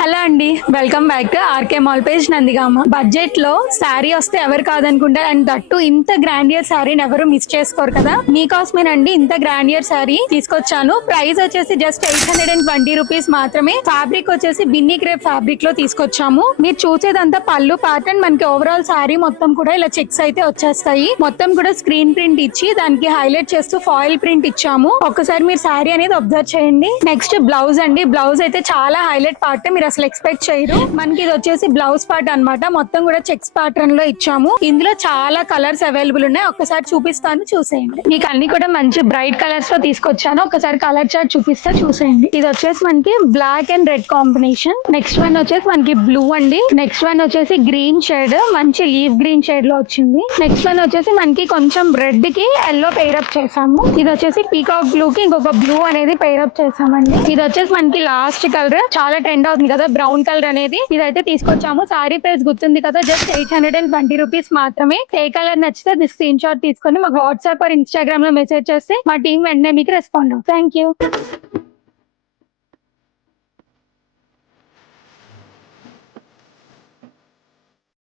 Hello అండి, welcome back to RK mall page Nandigama. Budget లో శారీ వస్తే ఎవరు కాదనుకుంటారు. అండ్ దట్టు ఇంత గ్రాండియర్ శారీని ఎవరు మిస్ చేసుకోరు కదా. మీకోసమేనండి ఇంత గ్రాండియర్ శారీ తీసుకొచ్చాను. ప్రైస్ వచ్చేసి జస్ట్ 820 రూపీస్ మాత్రమే. ఫ్యాబ్రిక్ వచ్చేసి బిన్నీ క్రేప్ ఫ్యాబ్రిక్ లో తీసుకొచ్చాము. మీరు చూసేదంతా పళ్ళు ప్యాటర్న్. మనకి ఓవరాల్ శారీ మొత్తం కూడా ఇలా చెక్స్ అయితే వచ్చేస్తాయి. మొత్తం కూడా స్క్రీన్ ప్రింట్ ఇచ్చి దానికి హైలైట్ చేస్తూ ఫాయిల్ ప్రింట్ ఇచ్చాము. ఒక్కసారి మీరు శారీ అనేది అబ్జర్వ్ చేయండి. నెక్స్ట్ బ్లౌజ్ అండి. బ్లౌజ్ అయితే చాలా హైలైట్ పార్ట్, మీరు అసలు ఎక్స్పెక్ట్ చేయరు. మనకి ఇది వచ్చేసి బ్లౌజ్ పార్ట్ అన్నమాట. మొత్తం కూడా చెక్స్ ప్యాటర్న్ లో ఇచ్చాము. ఇందులో చాలా కలర్స్ అవైలబుల్ ఉన్నాయి. ఒక్కసారి చూపిస్తాను, చూసేయండి. మీకు అన్ని కూడా మంచి బ్రైట్ కలర్స్ లో తీసుకొచ్చాను. ఒకసారి కలర్ చార్ట్ చూపిస్తా, చూసేయండి. ఇది వచ్చేసి మనకి black and red combination. Next one వచ్చేసి మనకి బ్లూ అండి. నెక్స్ట్ వన్ వచ్చేసి గ్రీన్ షేడ్, మంచి లీవ్ గ్రీన్ షేడ్ లో వచ్చింది. నెక్స్ట్ వన్ వచ్చేసి మనకి కొంచెం రెడ్ కి ఎల్లో పేరప్ చేసాము. ఇది వచ్చేసి పీకాక్ బ్లూ కి ఇంకొక బ్లూ అనేది పేరప్ చేసామండి. ఇది వచ్చేసి మనకి లాస్ట్ కలర్ చాలా ట్రెండ్ అవుతుంది కదా, బ్రౌన్ కలర్ అనేది. ఇదైతే తీసుకొచ్చాము. సారీ ప్రైస్ గుర్తుంది కదా, జస్ట్ 820 రూపీస్ మాత్రమే. ఏ కలర్ నచ్చితే అది స్క్రీన్ షాట్ తీసుకొని మాకు వాట్సాప్ ఆర్ ఇన్స్టాగ్రామ్ లో మెసేజ్ చేస్తే మా టీం వెంటనే మీకు రెస్పాండ్ అవుతుంది. Thank you.